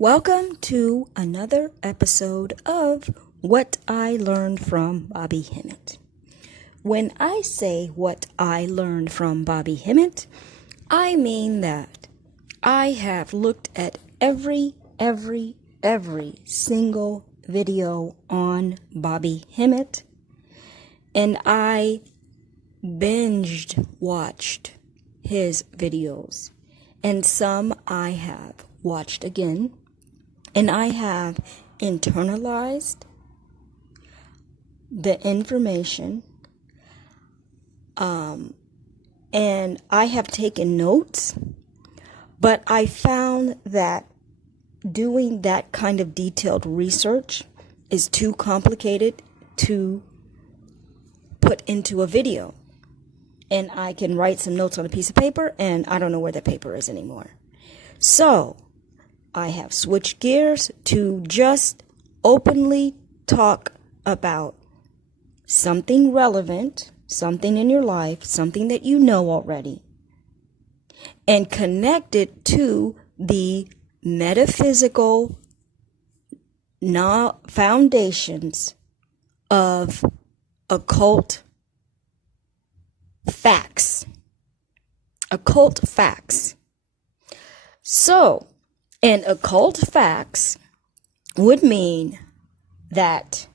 Welcome to another episode of What I Learned from Bobby Hemmitt. When I say what I learned from Bobby Hemmitt, I mean that I have looked at every single video on Bobby Hemmitt, and I binged watched his videos, and some I have watched again, and I have internalized the information, and I have taken notes, but I found that doing that kind of detailed research is too complicated to put into a video. And I can write some notes on a piece of paper, and I don't know where that paper is anymore. So I have switched gears to just openly talk about something relevant, something in your life, something that you know already, and connect it to the metaphysical foundations of occult facts. Occult facts. So, and occult facts would mean that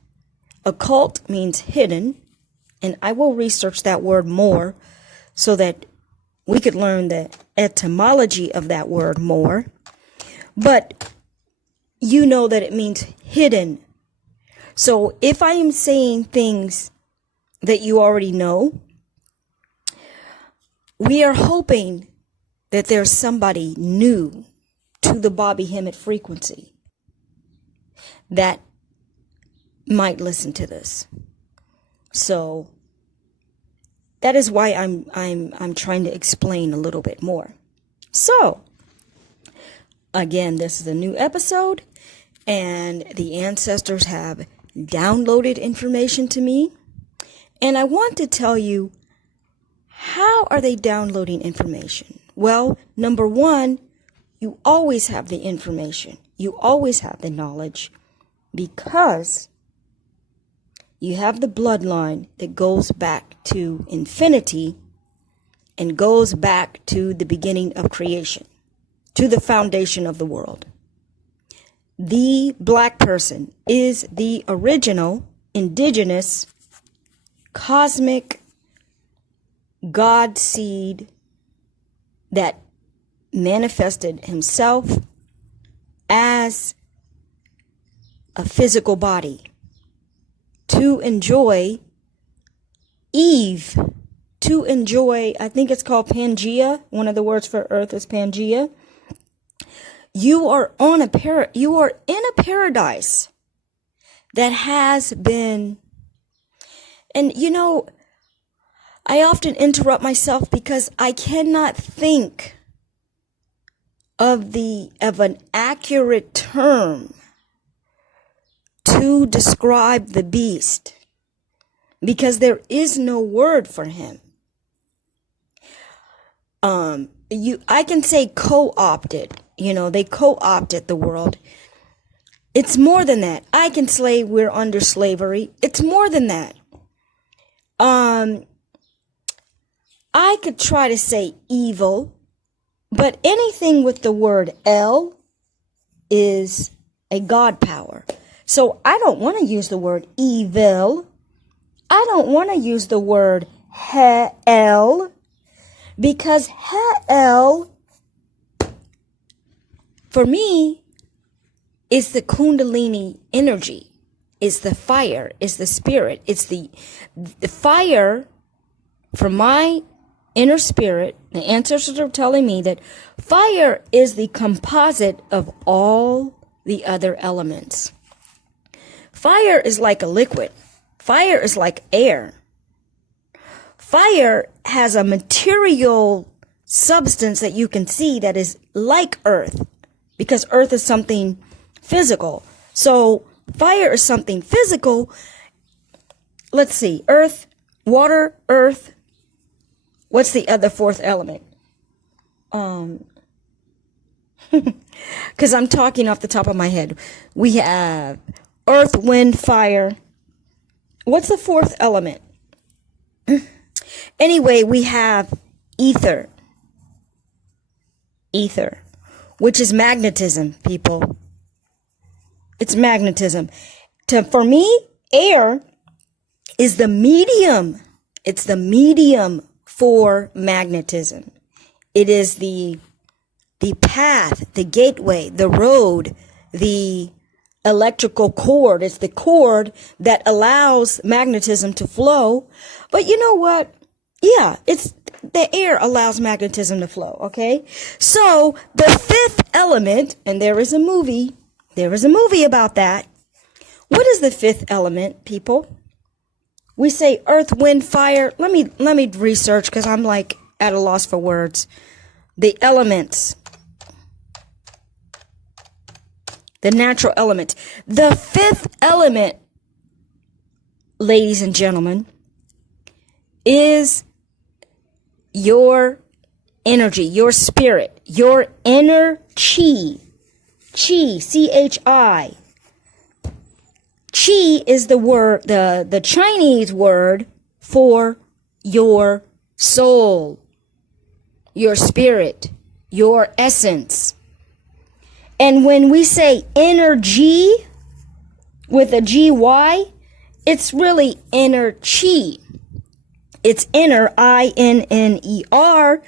occult means hidden, and I will research that word more so that we could learn the etymology of that word more. But you know that it means hidden. So if I am saying things that you already know, we are hoping that there's somebody new to the Bobby Hemmitt frequency that might listen to this. So that is why I'm trying to explain a little bit more. So again, this is a new episode, and the ancestors have downloaded information to me, and I want to tell you, how are they downloading information? Well, number one, you always have the information. You always have the knowledge because you have the bloodline that goes back to infinity and goes back to the beginning of creation, to the foundation of the world. The black person is the original, indigenous, cosmic God seed that manifested himself as a physical body to enjoy Eve, to enjoy, I think it's called Pangea. One of the words for earth is Pangea. You are in a paradise that has been, and you know, I often interrupt myself because I cannot think of an accurate term to describe the beast, because there is no word for him. I can say co-opted. They co-opted the world. It's more than that. I can say we're under slavery. It's more than that. I could try to say evil, but anything with the word El is a God power. So I don't want to use the word evil. I don't want to use the word Hell, because Hell, for me, is the Kundalini energy, is the fire, is the spirit. It's the fire from my inner spirit. The ancestors are telling me that fire is the composite of all the other elements. Fire is like a liquid. Fire is like air. Fire has a material substance that you can see that is like earth, because earth is something physical. So fire is something physical. Let's see. Earth, water, earth. What's the other fourth element? because I'm talking off the top of my head. We have earth, wind, fire. What's the fourth element? Anyway, we have ether. Ether, which is magnetism, people. It's magnetism. For me, air is the medium. It's the medium for magnetism. It is the path, the gateway, the road, the electrical cord. It's the cord that allows magnetism to flow. But you know what? Yeah, it's the air allows magnetism to flow, okay? So the fifth element, and there is a movie about that. What is the fifth element, people? We say earth, wind, fire. Let me research because I'm like at a loss for words. The elements. The natural element. The fifth element, ladies and gentlemen, is your energy, your spirit, your inner chi. Chi, C-H-I. Chi is the word, the Chinese word for your soul, your spirit, your essence. And when we say energy with a G-Y, it's really inner chi. It's inner, I-N-N-E-R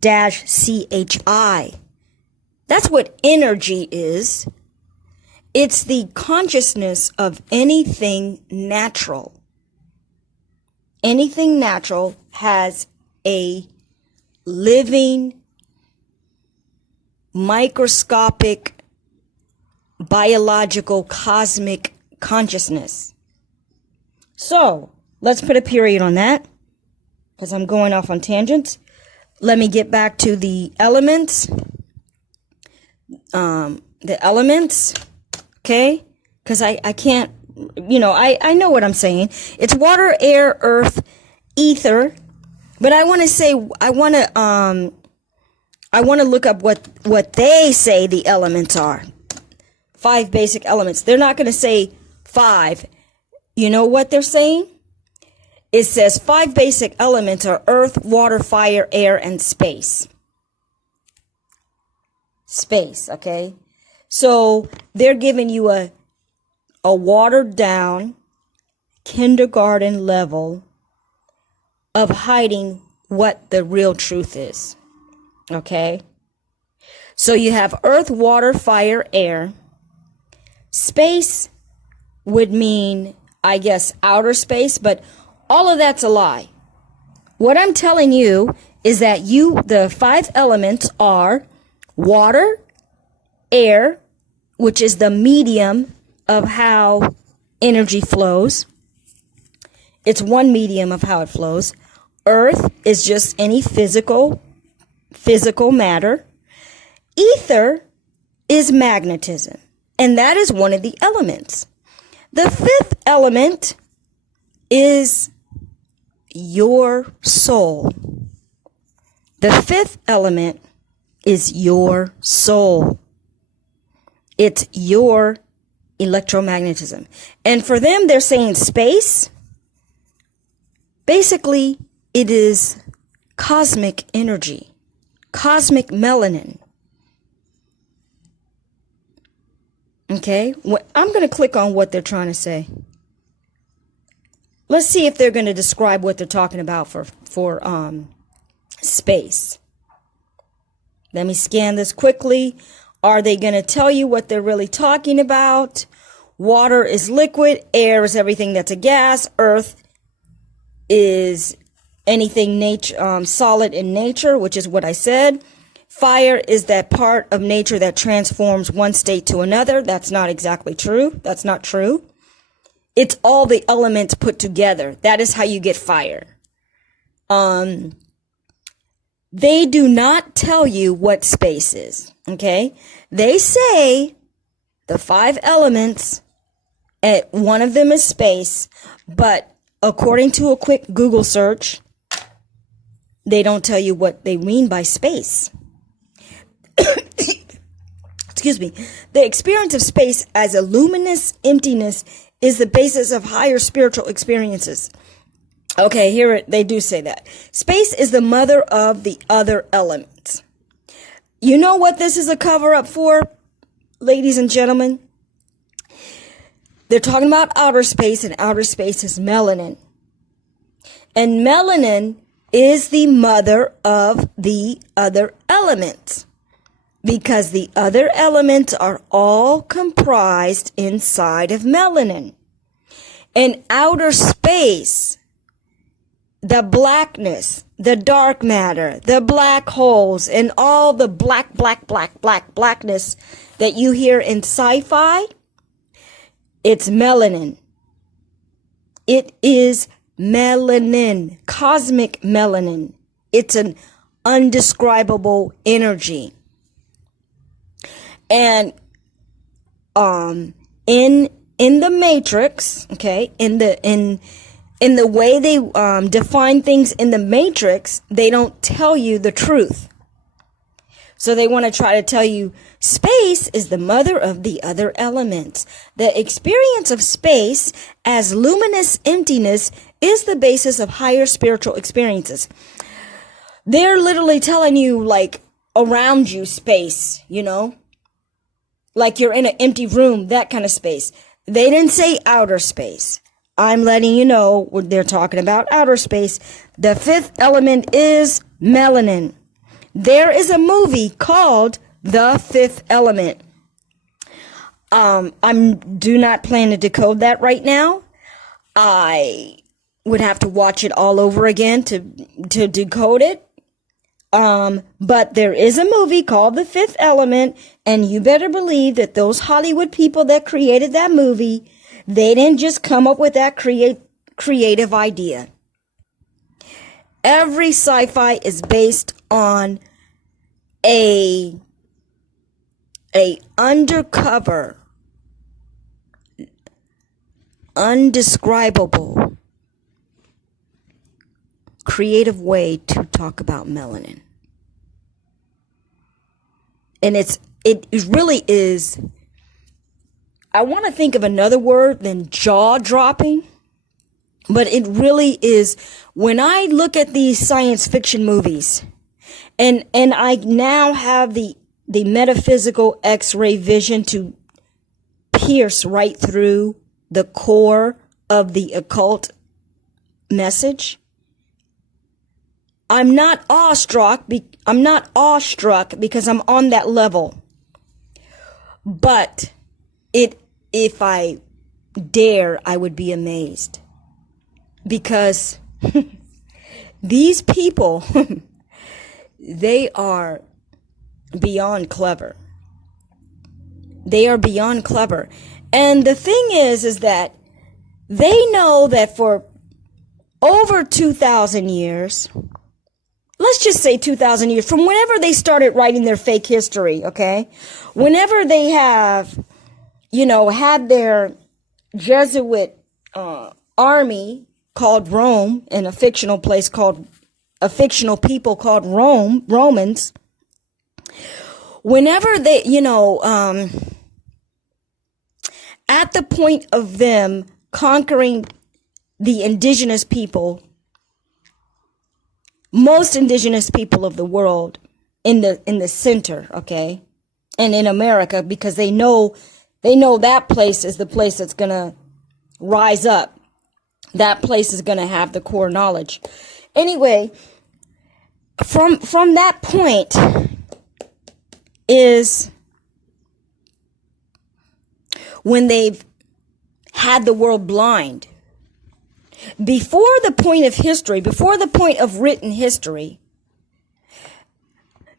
dash C-H-I. That's what energy is. It's the consciousness of anything natural. Anything natural has a living, microscopic, biological, cosmic consciousness. So, let's put a period on that, because I'm going off on tangents. Let me get back to the elements. Okay? Because I can't, I know what I'm saying. It's water, air, earth, ether. But I want to look up what they say the elements are. 5 basic elements. They're not going to say 5. You know what they're saying? It says 5 basic elements are earth, water, fire, air, and space. Space, okay? So they're giving you a watered down kindergarten level of hiding what the real truth is. Okay? So you have earth, water, fire, air. Space would mean, I guess, outer space, but all of that's a lie. What I'm telling you is that the 5 elements are water, air, which is the medium of how energy flows. It's one medium of how it flows. Earth is just any physical matter. Ether is magnetism, and that is one of the elements. The 5th element is your soul. The 5th element is your soul. It's your electromagnetism. And for them, they're saying space. Basically, it is cosmic energy, cosmic melanin. Okay? I'm going to click on what they're trying to say. Let's see if they're going to describe what they're talking about for space. Let me scan this quickly. Are they going to tell you what they're really talking about? Water is liquid. Air is everything that's a gas. Earth is anything solid in nature, which is what I said. Fire is that part of nature that transforms one state to another. That's not exactly true. That's not true. It's all the elements put together. That is how you get fire. They do not tell you what space is, okay? They say the 5 elements, one of them is space, but according to a quick Google search, they don't tell you what they mean by space. excuse me, the experience of space as a luminous emptiness is the basis of higher spiritual experiences. Okay, here they do say that. Space is the mother of the other elements. You know what this is a cover-up for, ladies and gentlemen? They're talking about outer space, and outer space is melanin. And melanin is the mother of the other elements, because the other elements are all comprised inside of melanin. In outer space, the blackness, the dark matter, the black holes, and all the blackness that you hear in sci-fi, it's melanin. It is melanin, cosmic melanin. It's an undescribable energy. And in the Matrix, okay, in the way they define things in the Matrix, they don't tell you the truth. So they want to try to tell you space is the mother of the other elements. The experience of space as luminous emptiness is the basis of higher spiritual experiences. They're literally telling you, like, around you space, you know, like you're in an empty room, that kind of space. They didn't say outer space. I'm letting you know what they're talking about, outer space. The fifth element is melanin. There is a movie called The Fifth Element. I do not plan to decode that right now. I would have to watch it all over again to decode it. But there is a movie called The Fifth Element, and you better believe that those Hollywood people that created that movie, they didn't just come up with that creative idea. Every sci-fi is based on a undercover, undescribable, creative way to talk about melanin. And it really is, I want to think of another word than jaw-dropping, but it really is, when I look at these science fiction movies, and I now have the metaphysical X-ray vision to pierce right through the core of the occult message. I'm not awestruck because I'm on that level. But if I dare, I would be amazed. Because these people, they are beyond clever. They are beyond clever. And the thing is that they know that for over 2,000 years, let's just say 2,000 years, from whenever they started writing their fake history, okay? Whenever they have, had their Jesuit army called Rome, in a fictional people called Romans, whenever they, at the point of them conquering the indigenous people, most indigenous people of the world in the center, okay, and in America, because they know that place is the place that's gonna rise up. That place is gonna have the core knowledge. Anyway, from that point is when they've had the world blind. Before the point of history, before the point of written history,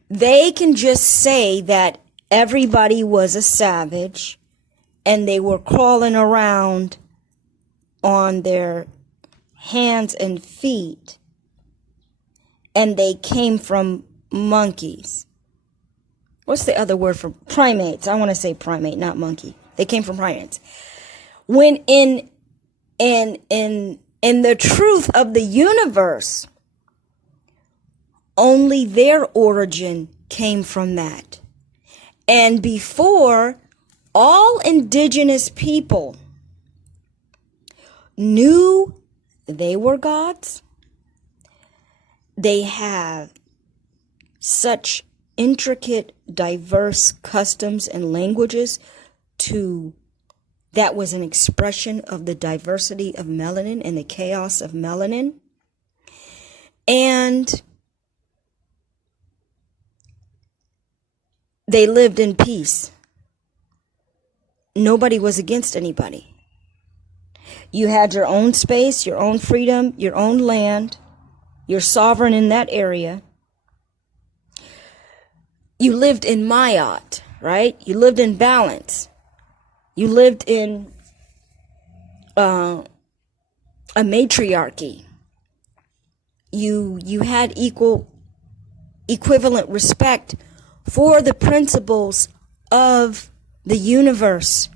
they can just say that everybody was a savage and they were crawling around on their hands and feet, and they came from monkeys. What's the other word for primates? I want to say primate, not monkey. They came from primates. When in the truth of the universe, only their origin came from that. And before, all indigenous people knew they were gods. They have such intricate, diverse customs and languages that was an expression of the diversity of melanin and the chaos of melanin. And they lived in peace. Nobody was against anybody. You had your own space, your own freedom, your own land. You're sovereign in that area. You lived in Mayat, right? You lived in balance. You lived in a matriarchy. You had equivalent respect for the principles of the universe,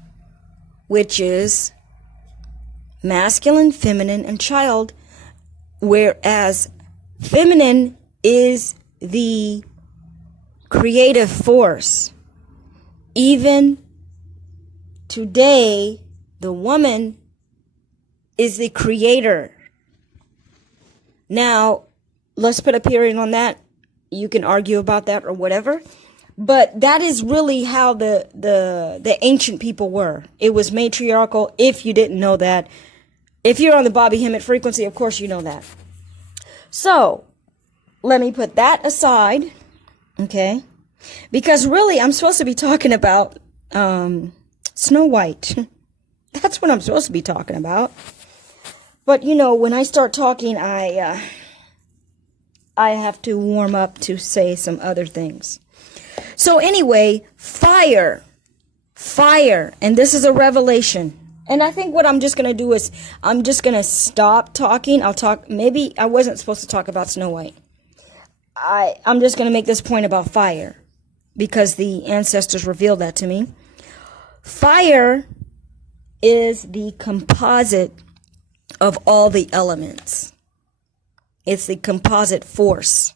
which is masculine, feminine, and child, whereas feminine is the creative force. Even today, the woman is the creator. Now, let's put a period on that. You can argue about that or whatever. But that is really how the ancient people were. It was matriarchal, if you didn't know that. If you're on the Bobby Hemmett frequency, of course you know that. So, let me put that aside, okay? Because really, I'm supposed to be talking about Snow White. That's what I'm supposed to be talking about. But, you know, when I start talking, I have to warm up to say some other things. So anyway, fire, and this is a revelation. And I think what I'm just going to do is I'm just going to stop talking. Maybe I wasn't supposed to talk about Snow White. I'm just going to make this point about fire because the ancestors revealed that to me. Fire is the composite of all the elements. It's the composite force.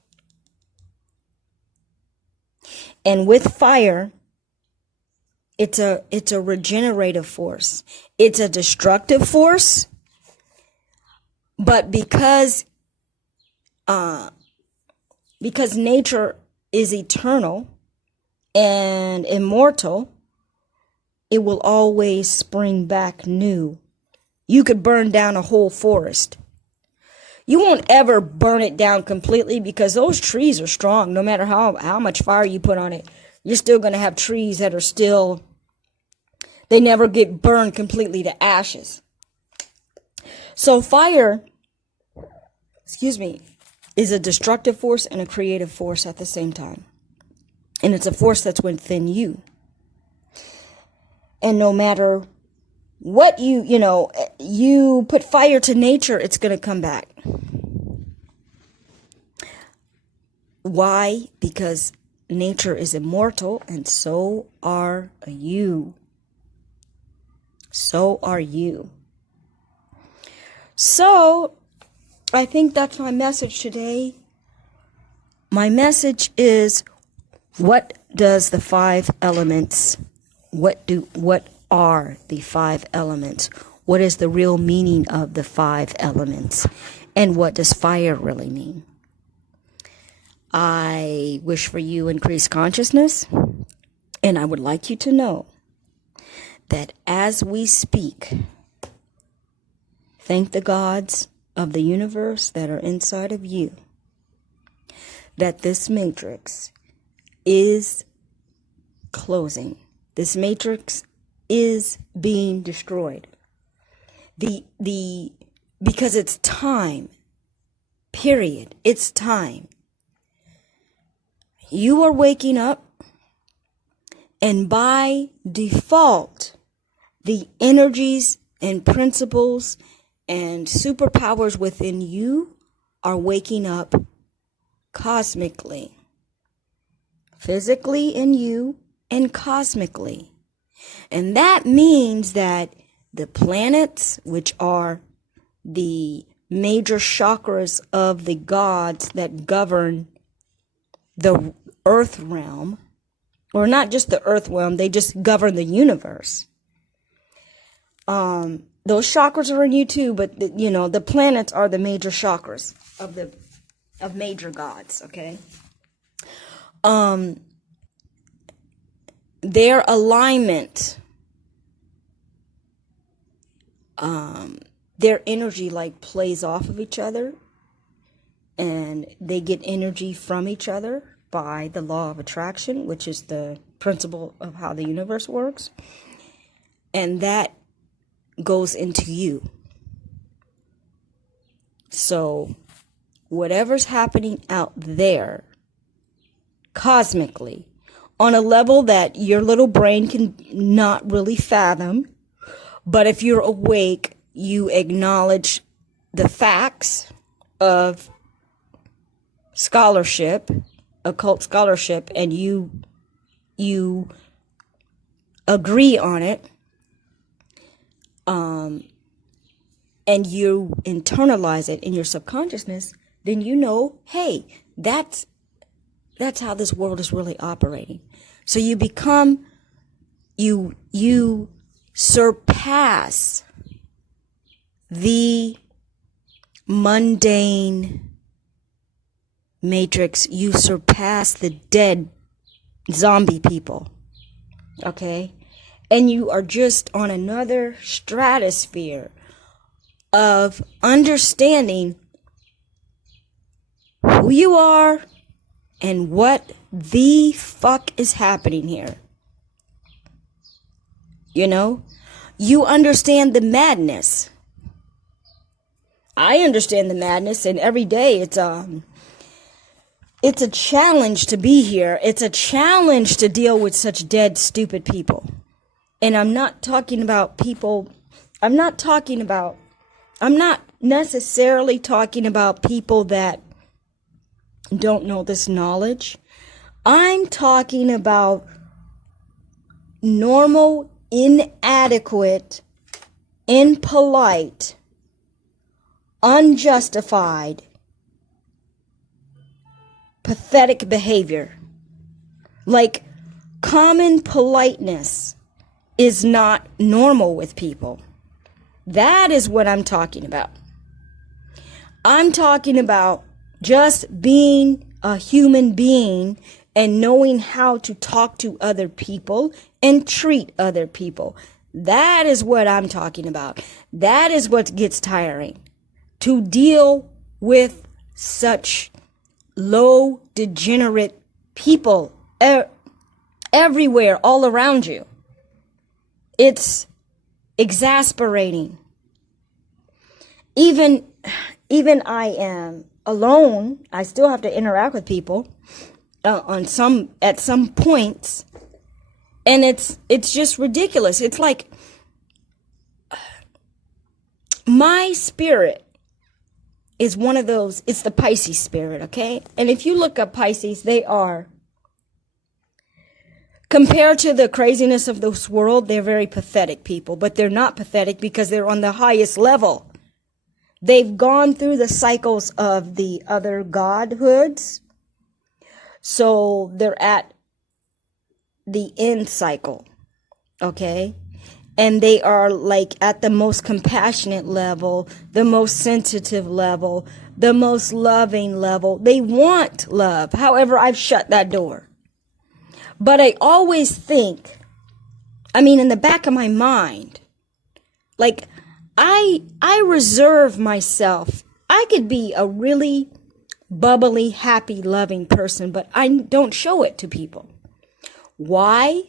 And with fire, it's a regenerative force. It's a destructive force, but because nature is eternal and immortal, it will always spring back new. You could burn down a whole forest. You won't ever burn it down completely because those trees are strong. No matter how much fire you put on it, you're still going to have trees that are still, they never get burned completely to ashes. So fire, is a destructive force and a creative force at the same time. And it's a force that's within you. And no matter what you put fire to nature, it's going to come back. Why? Because nature is immortal and so are you. So are you. So, I think that's my message today. My message is, what does the five elements, what are the five elements? What is the real meaning of the five elements? And what does fire really mean? I wish for you increased consciousness, and I would like you to know that as we speak, thank the gods of the universe that are inside of you, that this matrix is closing. This matrix is being destroyed. Because it's time. Period. It's time. You are waking up, and by default, the energies and principles and superpowers within you are waking up cosmically. Physically in you and cosmically. And that means that the planets, which are the major chakras of the gods that govern the earth realm, or not just the earth realm, they just govern the universe. Those chakras are in you too, but the planets are the major chakras of major gods, okay? Their alignment, their energy like plays off of each other, and they get energy from each other by the law of attraction, which is the principle of how the universe works. And that goes into you. So whatever's happening out there cosmically, on a level that your little brain can not really fathom, but if you're awake, you acknowledge the facts of scholarship, occult scholarship, and you agree on it, and you internalize it in your subconsciousness, then hey, that's how this world is really operating. So you become, you surpass the mundane matrix. You surpass the dead zombie people, okay? And you are just on another stratosphere of understanding who you are and what the fuck is happening here. You understand the madness. I understand the madness, and every day it's a challenge to be here. It's a challenge to deal with such dead, stupid people. And I'm not talking about people, I'm not necessarily talking about people that don't know this knowledge. I'm talking about normal, inadequate, impolite, unjustified, pathetic behavior. Like, common politeness is not normal with people. That is what I'm talking about. I'm talking about just being a human being and knowing how to talk to other people and treat other people. That is what I'm talking about. That is what gets tiring. To deal with such low, degenerate people everywhere, all around you. It's exasperating. Even I am alone. I still have to interact with people at some points, and it's just ridiculous. It's like my spirit is one of those. It's the Pisces spirit, okay? And if you look up Pisces, they are, compared to the craziness of this world, they're very pathetic people. But they're not pathetic because they're on the highest level. They've gone through the cycles of the other godhoods. So they're at the end cycle, okay? And they are like at the most compassionate level, the most sensitive level, the most loving level. They want love. However, I've shut that door. But I always think, in the back of my mind, like, I reserve myself. I could be a really bubbly, happy, loving person, but I don't show it to people. Why?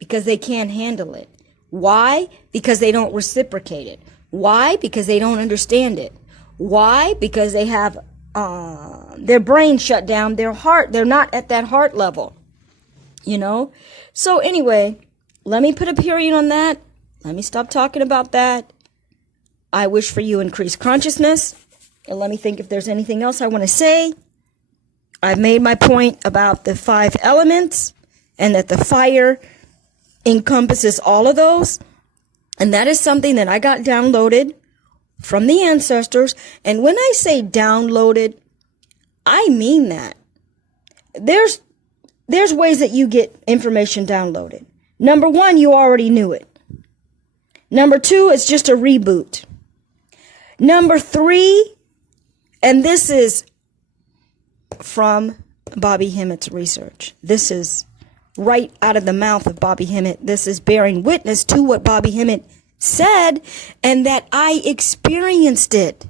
Because they can't handle it. Why? Because they don't reciprocate it. Why? Because they don't understand it. Why? Because they have their brain shut down, their heart. They're not at that heart level. So anyway, let me put a period on that. Let me stop talking about that. I wish for you increased consciousness. And let me think if there's anything else I want to say. I've made my point about the 5 elements and that the fire encompasses all of those. And that is something that I got downloaded from the ancestors. And when I say downloaded, I mean that. there's ways that you get information downloaded. Number one, you already knew it. Number two, it's just a reboot. Number three, and this is from Bobby Hemmitt's research. This is right out of the mouth of Bobby Hemmett. This is bearing witness to what Bobby Hemmett said, and that I experienced it.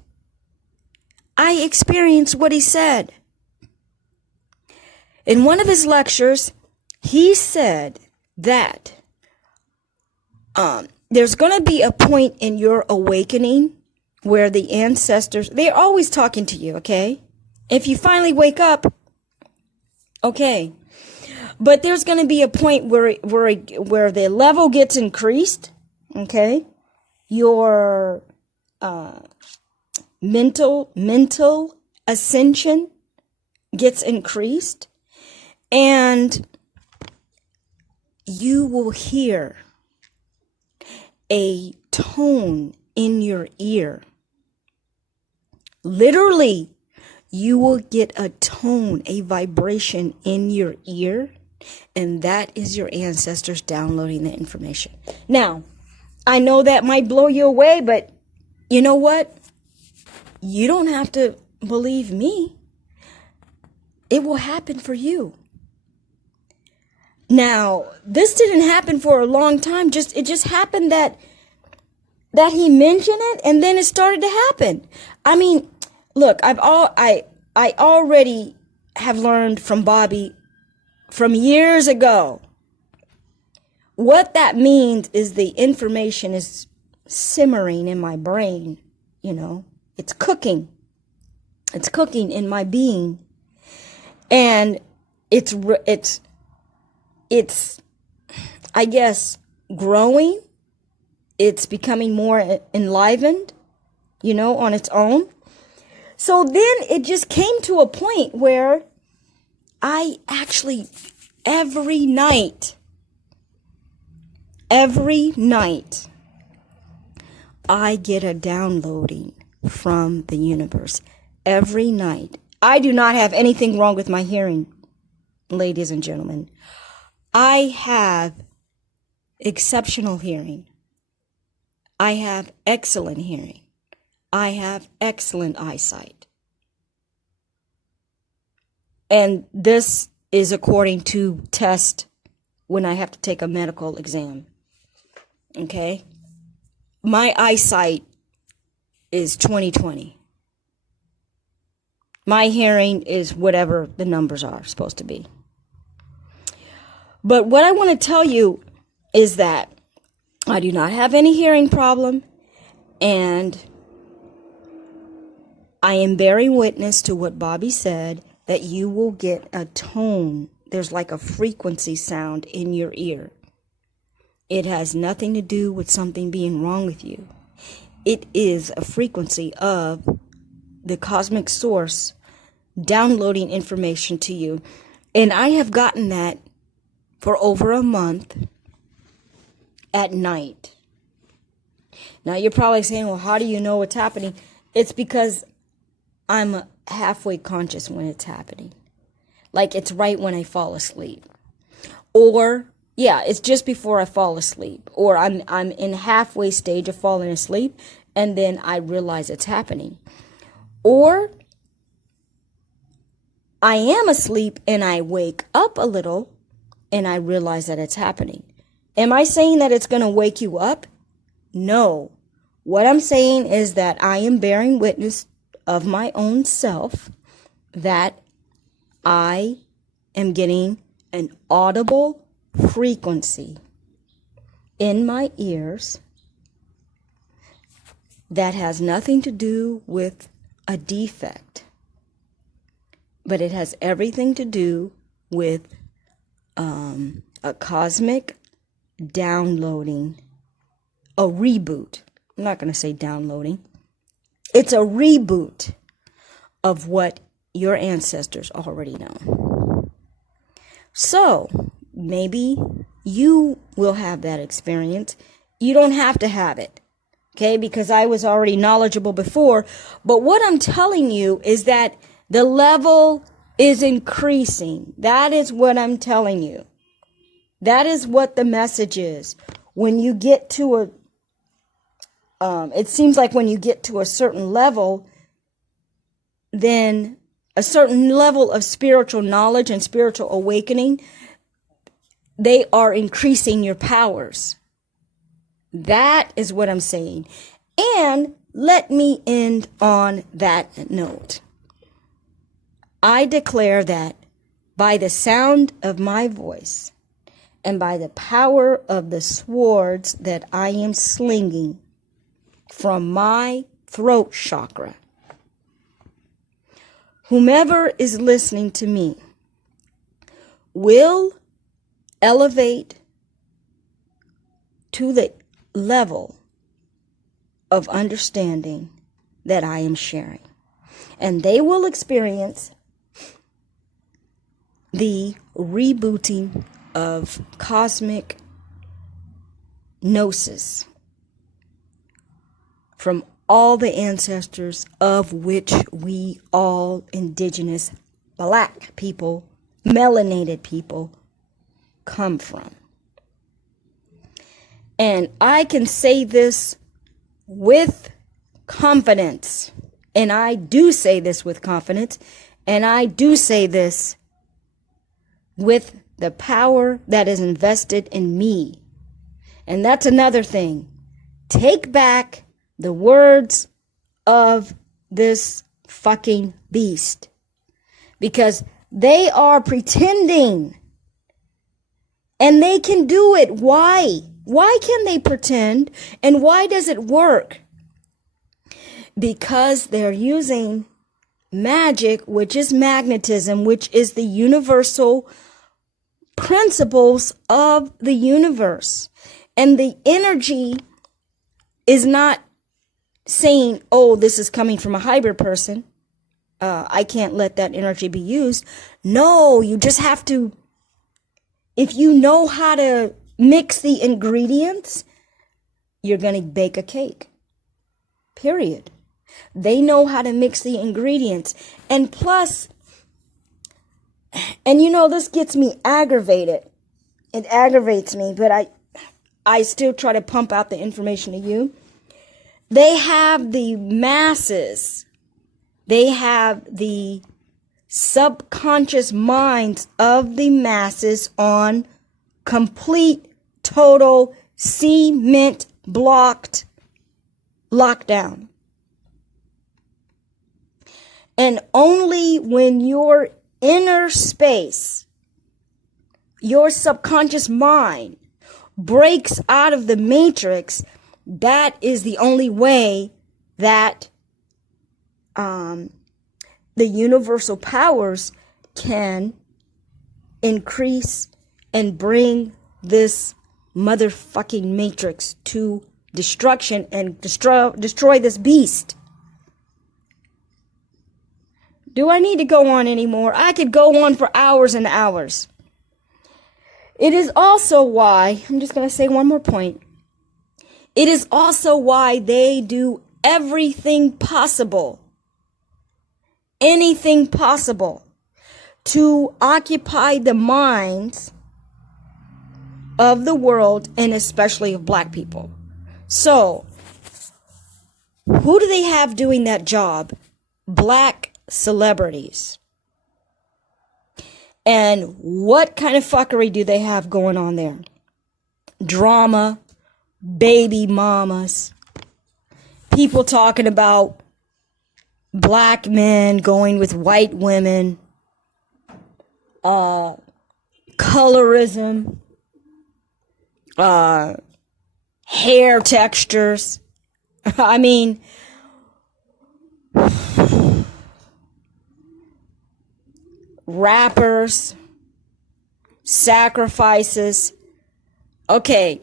I experienced what he said. In one of his lectures, he said that there's going to be a point in your awakening where the ancestors, they're always talking to you, okay? If you finally wake up, okay. But there's going to be a point where the level gets increased, okay? Your mental ascension gets increased, and you will hear a tone in your ear. Literally, you will get a tone, a vibration in your ear, and that is your ancestors downloading the information. Now, I know that might blow you away, but you know what? You don't have to believe me. It will happen for you. Now, this didn't happen for a long time. It just happened that he mentioned it, and then it started to happen. I mean, look, I already have learned from Bobby from years ago. What that means is the information is simmering in my brain, you know. It's cooking. It's cooking in my being. And it's I guess growing. It's becoming more enlivened, you know, on its own. So then it just came to a point where I actually every night I get a downloading from the universe. Every night. I do not have anything wrong with my hearing, ladies and gentlemen. I have exceptional hearing. I have excellent hearing. I have excellent eyesight. And this is according to test when I have to take a medical exam. Okay? My eyesight is 20/20. My hearing is whatever the numbers are supposed to be. But what I want to tell you is that I do not have any hearing problem, and I am bearing witness to what Bobby said, that you will get a tone. There's like a frequency sound in your ear. It has nothing to do with something being wrong with you. It is a frequency of the cosmic source downloading information to you. And I have gotten that for over a month at night. Now you're probably saying, well, how do you know what's happening? It's because I'm halfway conscious when it's happening. Like it's right when I fall asleep. Or, yeah, it's just before I fall asleep. Or I'm in halfway stage of falling asleep, and then I realize it's happening. Or I am asleep and I wake up a little and I realize that it's happening. Am I saying that it's going to wake you up? No. What I'm saying is that I am bearing witness of my own self that I am getting an audible frequency in my ears that has nothing to do with a defect, but it has everything to do with a cosmic downloading, a reboot. I'm not going to say downloading. It's a reboot of what your ancestors already know. So maybe you will have that experience. You don't have to have it, okay? Because I was already knowledgeable before. But what I'm telling you is that the level is increasing. That is what I'm telling you. That is what the message is. When you get to it seems like when you get to a certain level, then a certain level of spiritual knowledge and spiritual awakening, they are increasing your powers. That is what I'm saying. And let me end on that note. I declare that by the sound of my voice and by the power of the swords that I am slinging from my throat chakra, whomever is listening to me will elevate to the level of understanding that I am sharing. And they will experience the rebooting of cosmic gnosis from all the ancestors of which we all indigenous black people, melanated people, come from. And I can say this with confidence, and I do say this with confidence, and I do say this with the power that is invested in me. And that's another thing. Take back the words of this fucking beast, because they are pretending, and they can do it. Why? Why can they pretend, and why does it work? Because they're using magic, which is magnetism, which is the universal principles of the universe. And the energy is not saying, oh, this is coming from a hybrid person. I can't let that energy be used. No, you just have to, if you know how to mix the ingredients, you're going to bake a cake. Period. They know how to mix the ingredients. And plus, and you know, this gets me aggravated. It aggravates me, but I still try to pump out the information to you. They have the masses. They have the subconscious minds of the masses on complete, total, cement blocked lockdown. And only when your inner space, your subconscious mind, breaks out of the matrix, that is the only way that the universal powers can increase and bring this motherfucking matrix to destruction and destroy this beast. Do I need to go on anymore? I could go on for hours and hours. It is also why, I'm just going to say one more point. It is also why they do everything possible, anything possible, to occupy the minds of the world, and especially of black people. So, who do they have doing that job? Black celebrities. And what kind of fuckery do they have going on there? Drama, baby mamas, people talking about black men going with white women, colorism, hair textures. I mean, rappers, sacrifices. Okay.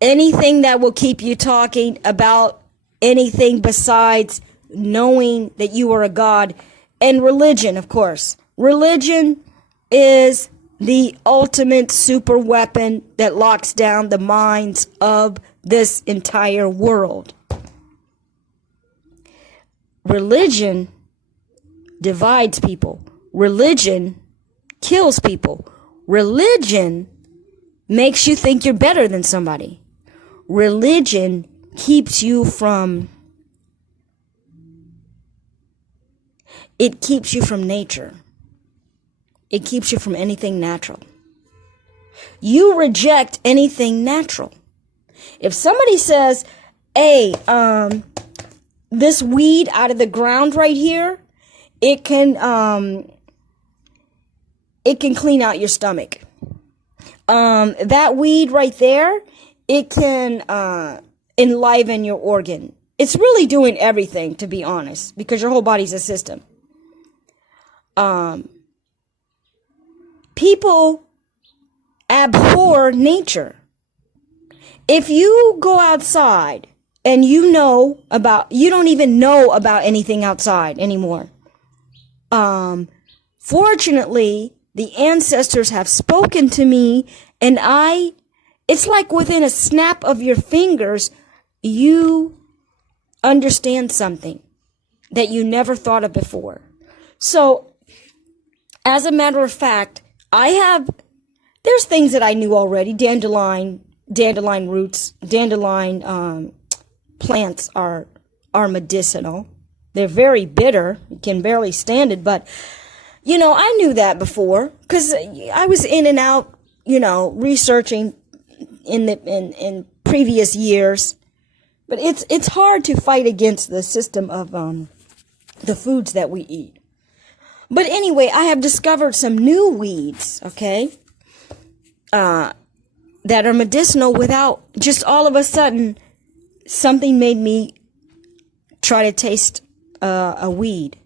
Anything that will keep you talking about anything besides knowing that you are a God. And religion, of course. Religion is the ultimate super weapon that locks down the minds of this entire world. Religion divides people. Religion kills people. Religion makes you think you're better than somebody. Religion keeps you from nature. It keeps you from anything natural. You reject anything natural. If somebody says, hey, this weed out of the ground right here, it can clean out your stomach. That weed right there, it can enliven your organ. It's really doing everything, to be honest, because your whole body's a system. People abhor nature. If you go outside and you don't even know about anything outside anymore. Fortunately, the ancestors have spoken to me, and it's like within a snap of your fingers, you understand something that you never thought of before. So, as a matter of fact, there's things that I knew already. Dandelion roots, dandelion plants are medicinal. They're very bitter. You can barely stand it, but I knew that before because I was in and out, researching in previous years. But it's hard to fight against the system of the foods that we eat. But anyway, I have discovered some new weeds, okay, that are medicinal without just all of a sudden something made me try to taste a weed.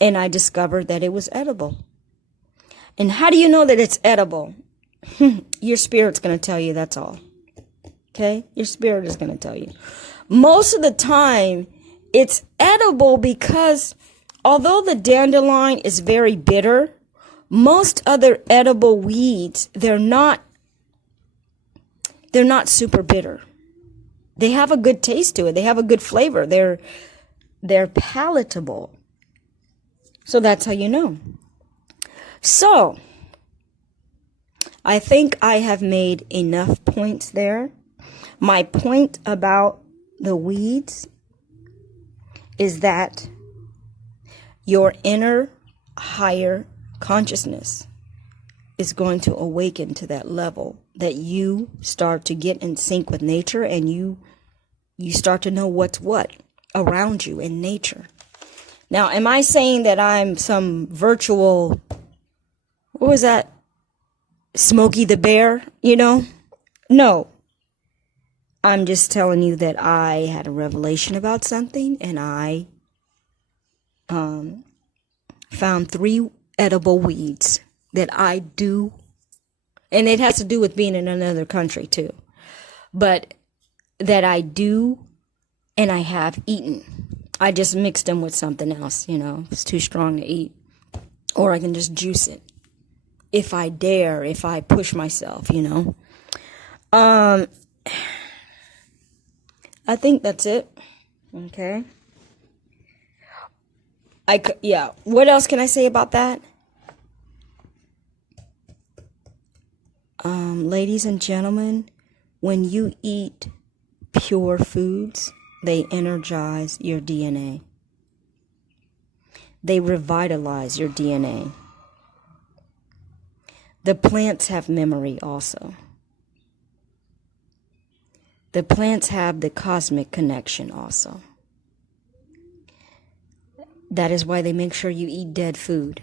And I discovered that it was edible. And how do you know that it's edible? Your spirit's going to tell you, that's all. Okay? Your spirit is going to tell you. Most of the time, it's edible because although the dandelion is very bitter, most other edible weeds, they're not super bitter. They have a good taste to it. They have a good flavor. They're palatable. So that's how you know. So, I think I have made enough points there. My point about the weeds is that your inner higher consciousness is going to awaken to that level that you start to get in sync with nature, and you start to know what's what around you in nature. Now, am I saying that I'm some virtual, what was that? Smokey the Bear, No. I'm just telling you that I had a revelation about something, and I found 3 edible weeds that I do, and it has to do with being in another country too, but that I do and I have eaten. I just mixed them with something else, it's too strong to eat. Or I can just juice it. If I dare, if I push myself, I think that's it. Okay. What else can I say about that? Ladies and gentlemen, when you eat pure foods, they energize your DNA. They revitalize your DNA. The plants have memory also. The plants have the cosmic connection also. That is why they make sure you eat dead food.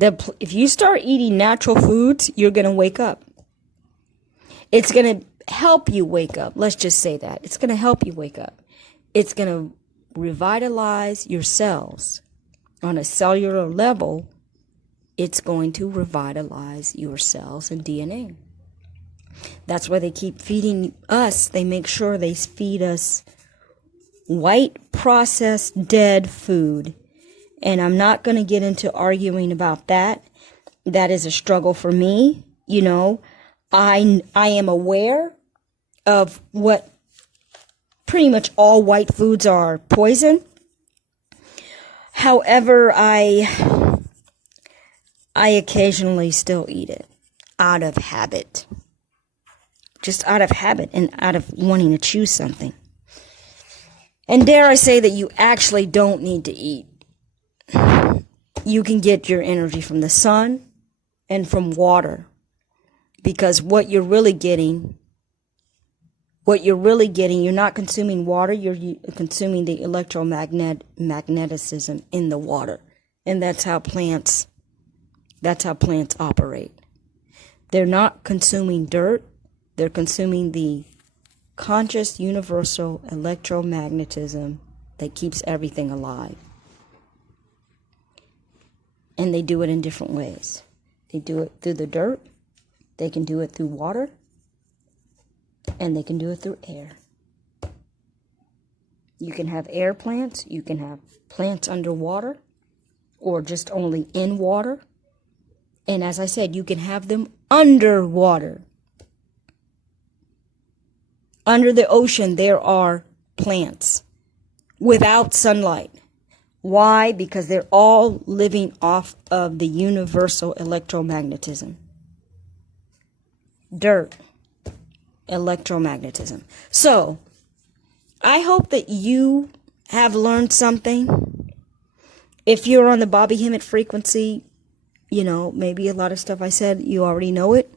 If you start eating natural foods, you're going to wake up. It's going to help you wake up. Let's just say that. It's going to help you wake up. It's going to revitalize your cells. On a cellular level, it's going to revitalize your cells and DNA. That's why they keep feeding us. They make sure they feed us white, processed, dead food. And I'm not going to get into arguing about that. That is a struggle for me. I am aware of what pretty much all white foods are poison. However, I occasionally still eat it out of habit. Just out of habit and out of wanting to choose something. And dare I say that you actually don't need to eat. You can get your energy from the sun and from water. Because what you're really getting, you're not consuming water, you're consuming the electromagnetism in the water. And that's how plants operate. They're not consuming dirt, they're consuming the conscious universal electromagnetism that keeps everything alive. And they do it in different ways. They do it through the dirt, they can do it through water, and they can do it through air. You can have air plants, you can have plants underwater, or just only in water. And as I said, you can have them underwater. Under the ocean, there are plants without sunlight. Why? Because they're all living off of the universal electromagnetism. Dirt, electromagnetism. So, I hope that you have learned something. If you're on the Bobby Hemmitt frequency, maybe a lot of stuff I said, you already know it.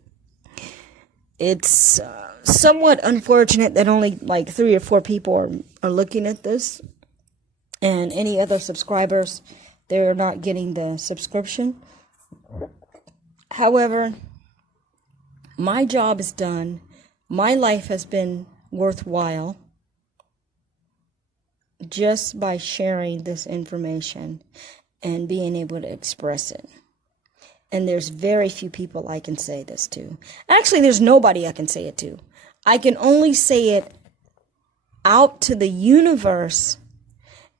It's somewhat unfortunate that only like 3 or 4 people are looking at this. And any other subscribers, they're not getting the subscription. However, my job is done. My life has been worthwhile just by sharing this information and being able to express it. And there's very few people I can say this to. Actually, there's nobody I can say it to. I can only say it out to the universe,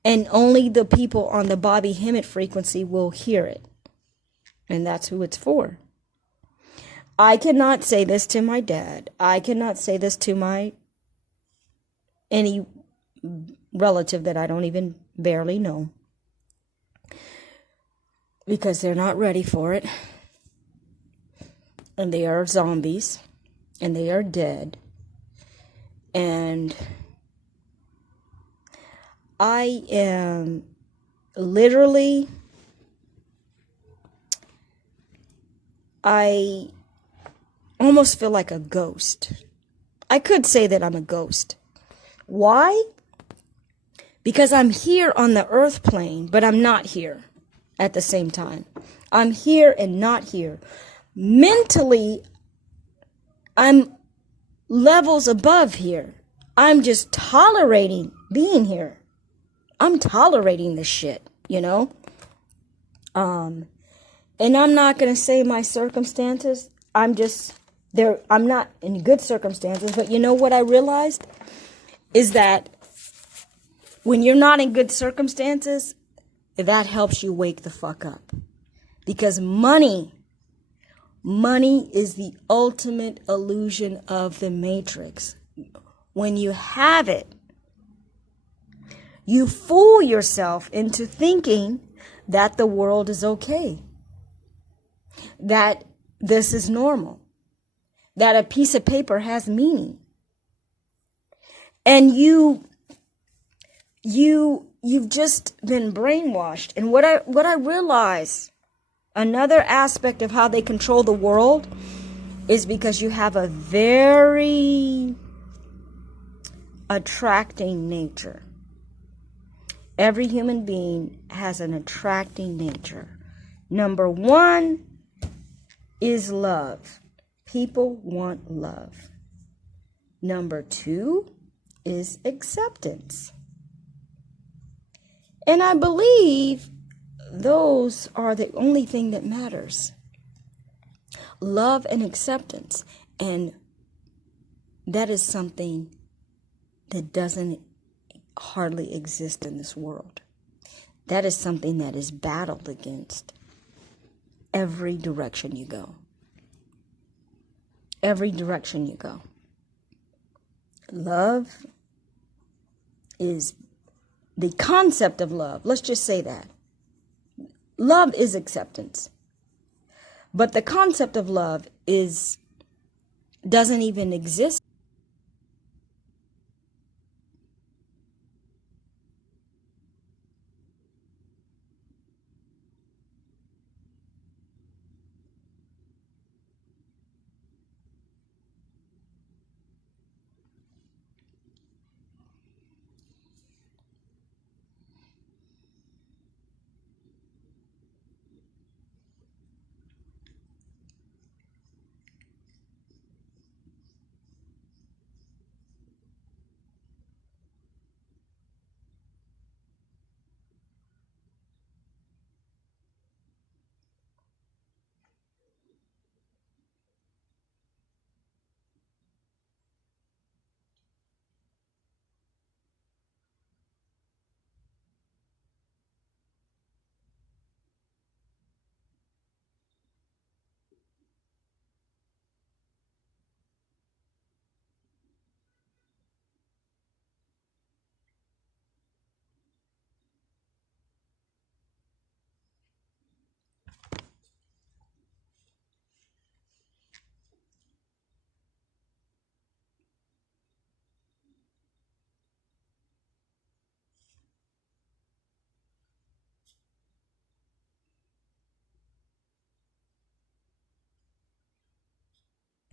and only the people on the Bobby Hemmitt frequency will hear it. And that's who it's for. I cannot say this to my dad. I cannot say this to any relative that I don't even barely know. Because they're not ready for it. And they are zombies. And they are dead. And I am literally, I almost feel like a ghost. I could say that I'm a ghost. Why? Because I'm here on the earth plane, but I'm not here at the same time. I'm here and not here. Mentally, I'm levels above here. I'm just tolerating being here. I'm tolerating this shit, And I'm not going to say my circumstances. I'm not in good circumstances. But you know what I realized? Is that when you're not in good circumstances, that helps you wake the fuck up. Because money is the ultimate illusion of the matrix. When you have it, you fool yourself into thinking that the world is okay. That this is normal. That a piece of paper has meaning. And you've just been brainwashed. And what I realize, another aspect of how they control the world is because you have a very attracting nature. Every human being has an attracting nature. Number 1 is love. People want love. Number 2 is acceptance. And I believe those are the only thing that matters. Love and acceptance. And that is something that doesn't hardly exist in this world. That is something that is battled against every direction you go. Every direction you go. Love is the concept of love. Let's just say that. love is acceptance. But the concept of love doesn't even exist